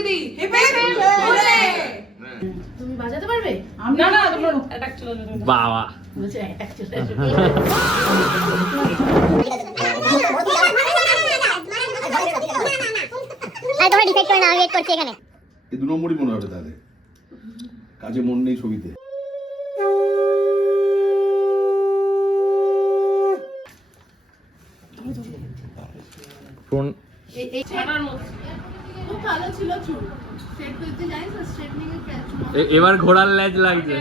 দিদি হেপে হুরে। তুমি বাজাতে পারবে? না না তোমরা অ্যাটাক চলে যাবে। বাবা বলছে অ্যাটাক চলে যাবে। আরে তোমরা ডিসাইড করে না, আমি ওয়েট করছি এখানে। এই 2 নম্বরই মনে হবে তাহলে, কাজে মন নেই ছবিতে। ফোন এই ছাড়ার মতো খুব ভালো ছিল চুল। স্ট্রেট করতে জানিস না, স্ট্রেটনিং এর ক্যাচ। এবার ঘোড়ার ল্যাজ লাগছে।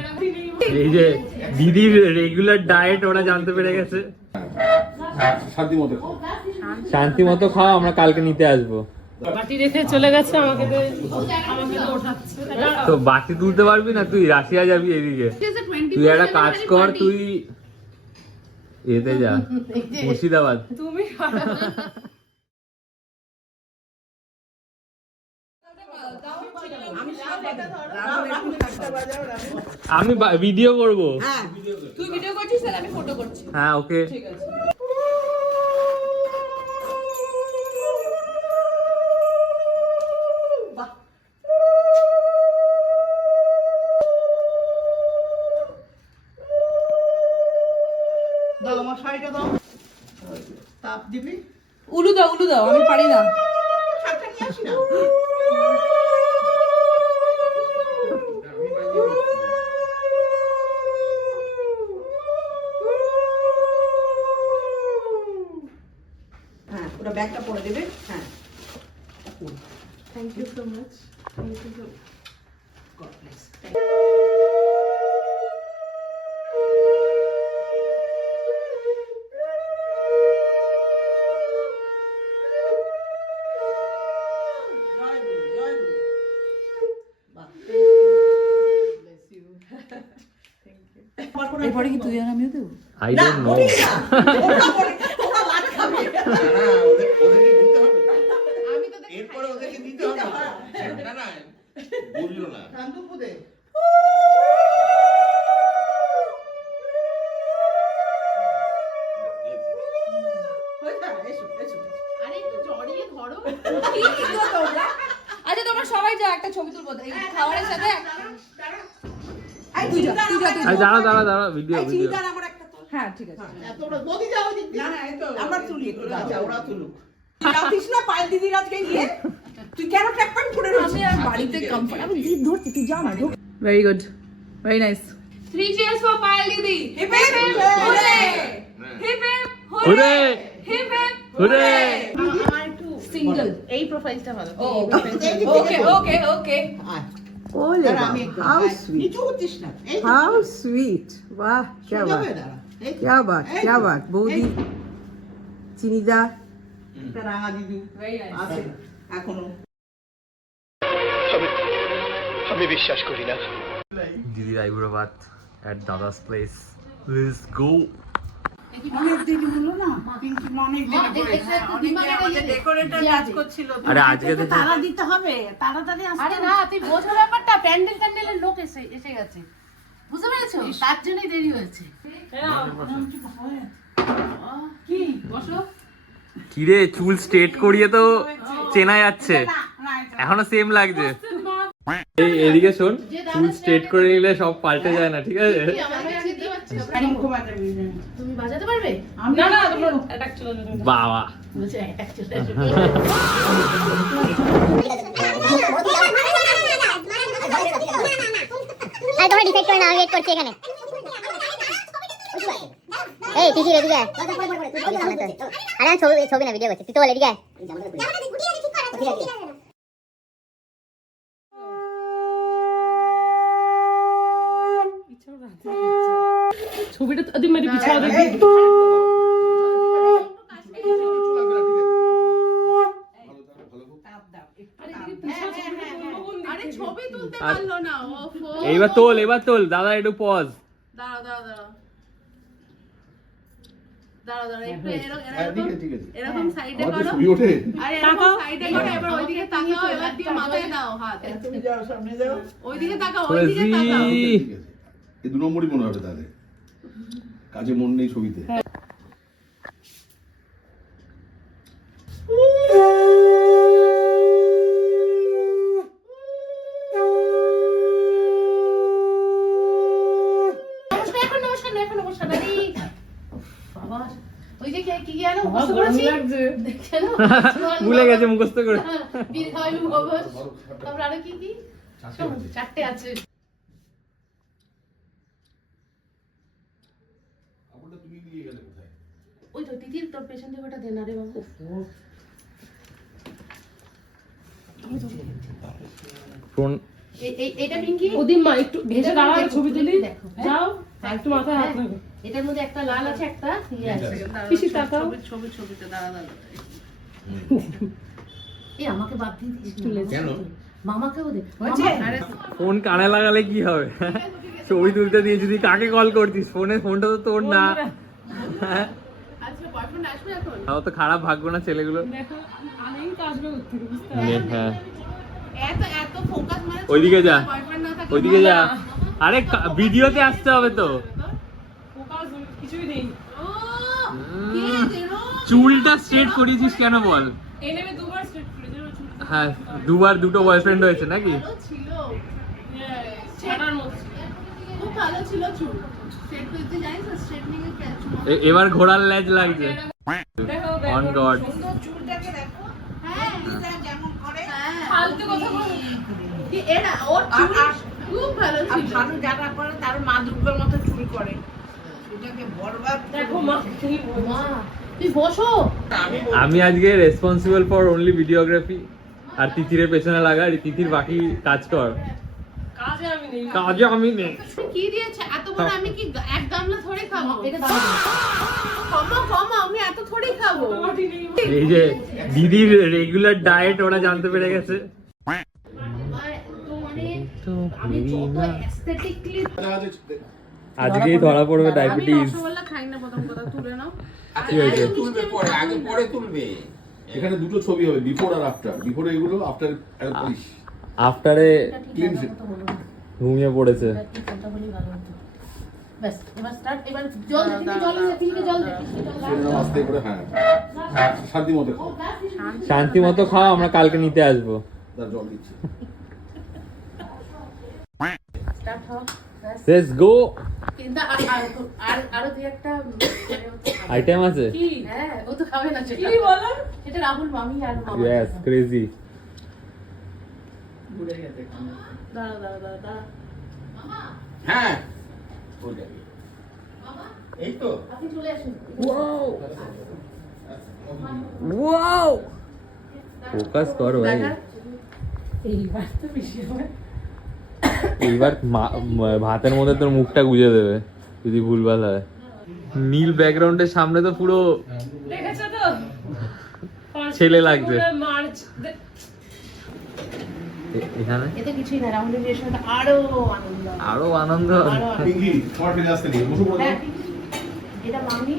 এই যে দিদির রেগুলার ডায়েট ওরা জানতে পেরে গেছে। শান্তি মতো খাও। শান্তি মতো খাও, আমরা কালকে নিতে আসবো। বাটি রেখে চলে গেছে, আমাকে ওঠাচ্ছে। তো বাতি তুলতে পারবি না তুই? রাশিয়া যাবি এদিকে, তুই একটা কাজ কর, তুই এতে যা মুর্শিদাবাদ। তুমি আমি ভিডিও করব। তুই ভিডিও করছিস আর আমি ফটো করছি। হ্যাঁ ওকে। ঠিক আছে। দাও আমার শাড়িটা দাও, তাপ দিবি। উলু দাও, আমি পারি না। শাড়িটা নিয়ে আসি না। হ্যাঁ ওটা ব্যাগটা পরে দেবে। হ্যাঁ thank you so much. Thank you so God bless. এরপরে কি তুই আর আমিও দেবো? I don't know. আমি তো এরপরে ওদেরকে দিতে হবে না, না বললো না। আরে একটু জড়িয়ে ধরো। কি দিছো তোমরা? আচ্ছা তোমরা সবাই যাও, একটা ছবি তুলবো এই খাবারের সাথে। তুই যা। আরে দাঁড়া দাঁড়া দাঁড়া, ভিডিও ভিডিও। হ্যাঁ ঠিক আছে। আমরা তুলি একটু, আচ্ছা ওরা তুলুক। রাতিস না পায়েল দিদির আজকে গিয়ে তুই কেন ট্র্যাক প্যান্ট পরে রয়েছিস? আমি আর বাড়িতে কমফর্ট, আমি দিদি ধরছি, তুই যা না। Very good, very nice. 3 cheers for Payel didi. Hip hip hooray, hip hip hooray, hip hip hooray. আমার একটু সিঙ্গেল এই প্রোফাইলটা ভালো। ওকে ওকে ওকে। ओले আমি हाउ स्वीट নিচু হচ্ছিস না। এই हाउ स्वीट वाह क्या সোজা बात হয়ে দাঁড়া। এই তো। क्या बात क्या बात बौदी চিনিদা একটা রাঙা দিদি ভেরি নাইস। আছে এখনো। দিদির আইবুড়ো ভাত এট দাদাস প্লেস। Let's go. অনেক দেরি হলো না, কিন্তু অনেক দেরি করে। অনেকে আমাদের ডেকোরেটর কাজ করছিল। আরে আজকে তো তালা দিতে হবে, তাড়াতাড়ি আসতে আরে না, তুই বোঝো ব্যাপারটা, প্যান্ডেল ট্যান্ডেলের লোক এসে গেছে, বুঝতে পেরেছো? তার জন্যই দেরি হয়েছে। কি বসো। কিরে চুল স্ট্রেট করিয়ে তো চেনা যাচ্ছে, এখনো সেম লাগছে। এই এদিকে শোন, চুল স্ট্রেট করে নিলে সব পাল্টে যায় না, ঠিক আছে? তুমি বাজাতে পারবে? না না তোমরা অ্যাটাক চলে যাবে। বাবা বলছে অ্যাটাক চলে যাবে। আরে তোমরা ডিসাইড করে না, আমি ওয়েট করছি এখানে। এই টিসি রেডি আয়। আরে আমি ছবি না ভিডিও করছি, তুই তো রেডি আয়। ছবিটা তো মেরে পিছাও দে। আরে ছবি তুলতে পারলো না। ওফো। এবার তোল দাদা, একটু পজ। দাঁড়াও একটু হ্যাঁ ঠিক আছে ঠিক আছে। এরকম সাইডে আমাদের করো। ছবি ওঠে। আরে এরকম সাইডে করো, এবার ওইদিকে তাকাও, এবার দিয়ে মাথায় দাও হাত। তুমি যাও সামনে যাও। ওইদিকে তাকাও, ওইদিকে তাকাও। ঠিক আছে। এই 2 নম্বরই মনে হবে তাহলে, কাজে মন নেই ছবিতে। এখনো বসা নাই বাবা ওই যে কি জানো মুখস্থ করেছি দেখছেন ভুলে গেছে মুখস্থ করে বিধায় ভবস তারপর আর কি কি চারটে আছে আপনারটা তুমি নিয়ে গেলে কোথায়? ওই তো তিতির তোর পেছন থেকে ওটা দে না রে বাবু ফোন এটা পিঙ্কি ওদিন মা একটু ভেজে দাঁড়া ছবি তুলি দেখো যাও একটু মাথায় হাত লাগো এটার মধ্যে একটা লাল আছে একটা ইয়ে আছে পিসি তাকাও ছবিতে দাঁড়া এই আমাকে বাদ দিয়ে দিস কেন? মামাকেও দে ফোন কানে লাগালে কি হবে ছবি তুলতে দিয়ে যদি কাকে কল করছিস ফোনটা তো তোর না হ্যাঁ আজকে বয়ফ্রেন্ড আসবে এখন তাও তো খারাপ ভাগ্য না ছেলেগুলো দেখো আনেই কাজ করতে বুঝতে হ্যাঁ এত ফোকাস মানে ওইদিকে যা বয়ফ্রেন্ড না থাকে ওইদিকে যা আরে ভিডিওতে আসতে হবে তো ফোকাস কিছুই নেই চুলটা স্ট্রেট করিয়েছিস কেন বল এনেমে দুবার স্ট্রেট করে দিল চুল হ্যাঁ দুবার দুটো বয়ফ্রেন্ড হয়েছে নাকি ছিল ছাড়ার মতো খুব ভালো ছিল চুল স্ট্রেট করতে জানিস স্ট্রেটনিং এর ক্যাচ এবার ঘোড়ার ল্যাজ লাগছে দেখো অন গড সুন্দর চুলটাকে দেখো হ্যাঁ যেমন করে হ্যাঁ ফালতু কথা বল কি এরা ওর চুল খুব ভালো ছিল ভালো যারা করে তার মা দুর্গার মতো চুল করে এটাকে বরবাদ দেখো মা তুমি মা তুই বসো আমি আজকে রেসপন্সিবল ফর অনলি ভিডিওগ্রাফি আর তিতিরের পেছনে লাগা আর তিতির বাকি কাজ কর কাজে আমি নেই কাজে আমি নেই কি দিয়েছে এত বড় আমি কি এক গামলা থোড়ে খাবো এটা দাও কমা আমি এত থোড়ে খাবো মাটি নেই এই যে দিদির রেগুলার ডায়েট ওরা জানতে পেরে গেছে তো মানে আমি যত অ্যাসথেটিকলি আজকেই ধরা পড়বে আমি ডায়াবেটিস রসগোল্লা খাই না প্রথম কথা তুলে নাও কি হয়েছে তুলবে পরে আগে পরে তুলবে এখানে দুটো ছবি হবে, বিফোর আর আফটার। বিফোরে এগুলো, আফটার পুলিশ আফটারে ক্লিন। ঘুমিয়ে পড়েছে ব্যাস এবার স্টার্ট এবার জল দে তিনটে জল দে আস্তে করে, হ্যাঁ শান্তি মতো খাও। শান্তি মতো খাও আমরা কালকে নিতে আসবো তার জল দিচ্ছি। স্টার্ট হও লেটস গো কিন্তু আরো দুই একটা আইটেম আছে কি হ্যাঁ ও তো খাবে না সেটা কি বলো এটা রাহুল মামি আর মামা ইয়েস ক্রেজি দাঁড়া হ্যাঁ এই তো আপনি চলে আসুন ওয়াও ফোকাস কর ভাই এইবার তো বেশি হবে এইবার ভাতের মধ্যে তোর মুখটা গুজে দেবে যদি ভুলভাল হয় নীল ব্যাকগ্রাউন্ডের সামনে তো পুরো দেখেছো তো ছেলে লাগছে মার্চ এখানে এতে কিছুই না রাহুলের বিয়ের সময় আরো আনন্দ আরো আনন্দ পিঙ্কি, তোমার ফিরে আসতে নেই, বসে পড়ো। হ্যাঁ, এটা মামি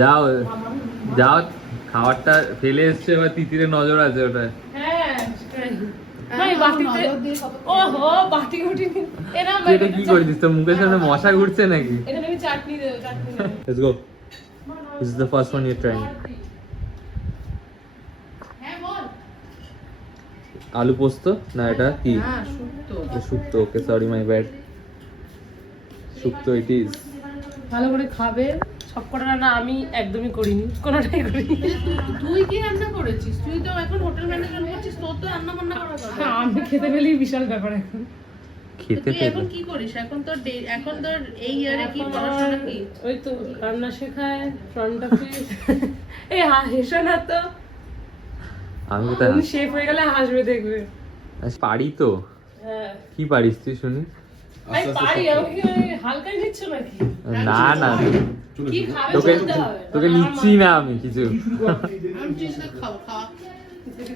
যাও মামা যাও খাবারটা ফেলে এসছে এবার তিতিরের নজর আছে ওটা হ্যাঁ ভাই বাটিতে ওহো বাটি গুটি এরা এটা কি করে দিস তোর মুখের সামনে মশা ঘুরছে নাকি এটা আমি চাটনি দেব let's go this is the first one you trying হ্যাঁ বল আলু পোস্ত না এটা কি হ্যাঁ shukto shukto okay sorry my bad shukto it is ভালো করে খাবে সবকটা রান্না আমি একদমই করিনি কোনোটাই করিনি তুই কি রান্না করেছিস তুই তো এখন হোটেল ম্যানেজমেন্ট করছিস তোর তো রান্না বান্না করা দরকার আমি খেতে পেলেই বিশাল ব্যাপার এখন খেতে তুই এখন পেলে কি করিস এখন তোর এই ইয়ারে কি পড়াশোনা কি ওই তো রান্না শেখায় ফ্রন্ট অফিস এই হেসো না তো আমি কোথায় উনি শেফ হয়ে গেলে হাসবে দেখবে পারি তো হ্যাঁ কি পারিস তুই শুনি আমি পারি আমাকে হালকাই দিচ্ছ নাকি না না কি খাবে তোকে বলতে হবে তোকে নিচ্ছি না আমি কিছু আমি চিজ খাবো খাওয়া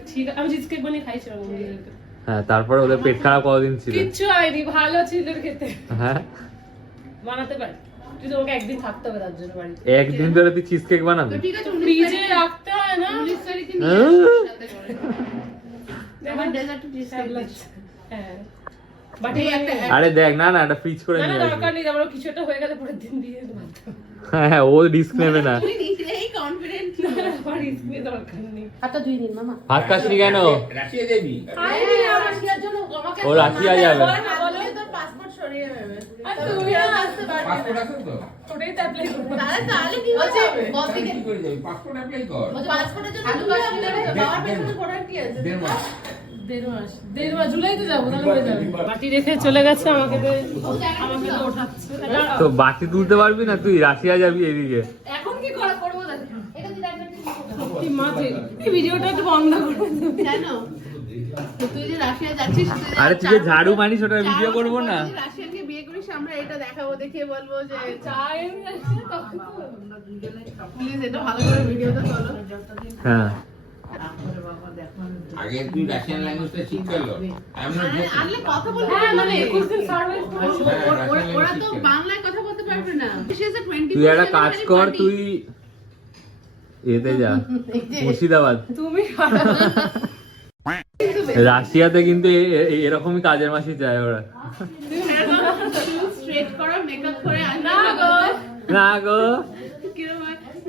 ঠিক আছে আমি চিজকেক বানিয়ে খাইছিলাম ওদেরকে। হ্যাঁ তারপরে ওদের পেট খারাপ কতদিন ছিল কিচ্ছু হয়নি ভালো ছিল খেতে হ্যাঁ বানাতে পারি তুই তোমাকে একদিন থাকতে হবে তার জন্য বাড়িতে একদিন ধরে তুই চিজ কেক বানাবি ঠিক আছে ফ্রিজে রাখতে হয় না 19 তারিখে নিয়ে আসিস সাথে করে আমার ডেজার্ট ডিশ হ্যাঁ বাটি একটা আরে দেখ না না এটা ফ্রিজ করে না নিয়ে আসবি দরকার নেই আমার কিছু একটা হয়ে গেলে পরের দিন দিয়ে দেবো হ্যাঁ ও রিস্ক নেবে না তুই নিজেই কনফিডেন্ট আমার ইসকে দরকার নেই হাতটা ধুই নিন মামা ভাত খাসনি কেন রাশিয়া দেবী আইনি আমার শিয়ার জন্য আমাকে ও রাশিয়া যাবে বলে তোর পাসপোর্ট পাসপোর্ট আছে তো? কি করে যাবি? পাসপোর্ট অ্যাপ্লাই কর। দেড় মাস। জুলাইতে যাবো, তাহলে হয়ে যাবে। বাটি রেখে চলে গেছে, আমাকে তো ওঠাচ্ছে। তো বাটি তুলতে পারবি না তুই? রাশিয়া যাবি এদিকে। এখন কি করা করবো দেখো। সত্যি মাঝে এই ভিডিওটা একটু বন্ধ করে দেবে। জানো তুই যে রাশিয়া যাচ্ছিস, আরে তুই যে ঝাড়ু মারিস ওটা ভিডিও করবো না? রাশিয়ানকে বিয়ে করিস, আমরা এটা দেখাবো, দেখিয়ে বলবো যে প্লিজ এটা ভালো করে ভিডিওটা তোলো। হ্যাঁ আগে তুই রাশিয়ান ল্যাঙ্গুয়েজটা শিখতে হলো। আমরা আনলে কথা বলতে হ্যাঁ, মানে 21 দিন সার্ভাইভ ওরা তো বাংলায় কথা বলতে পারবে না। তুই একটা কাজ কর, তুই এতে যা মুর্শিদাবাদ। তুমি রাশিয়াতে কিন্তু এরকমই কাজের মাসি যায় ওরা। স্ট্রেট করো, মেকআপ করে না গো, না গো,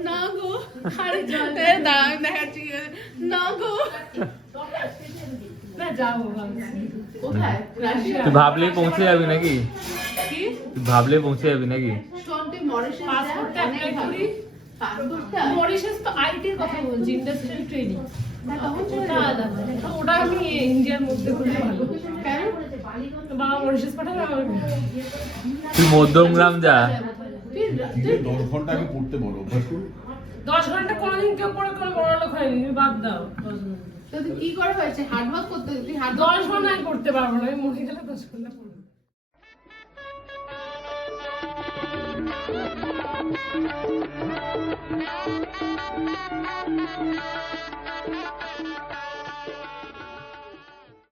না গো, আরে জলতে দাঁড়ান দেখাচ্ছি, না গো, না যাবো কোথায়? রাশিয়া। তুই ভাবলেই পৌঁছে যাবি নাকি? তুই ভাবলেই পৌঁছে যাবি নাকি? শোন, তুই মরিশাস যা, পাসপোর্টটা অ্যাপ্লাই করি। পাসপোর্টটা মরিশাস তো আইটির কথা বলছি, ইন্ডাস্ট্রিয়াল ট্রেনিং। ওটা আলাদা। ওটা আমি ইন্ডিয়ার মধ্যে করলে ভালো। কেন? বাবা মরিশাস পাঠাবে আমাকে। তুই মধ্যমগ্রাম যা। তুই 10 ঘন্টা আগে পড়তে বলো, অভ্যাস করো। 10 ঘন্টা কোনোদিন কেউ পড়ে কোনো বড় লোক হয়নি, তুমি বাদ দাও। তো তুই কি করে হয়েছে? হার্ড ওয়ার্ক করতে, তুই হার্ড 10 ঘন্টা আমি পড়তে পারবো না, আমি মরে গেলে 10 ঘন্টা পড়বো।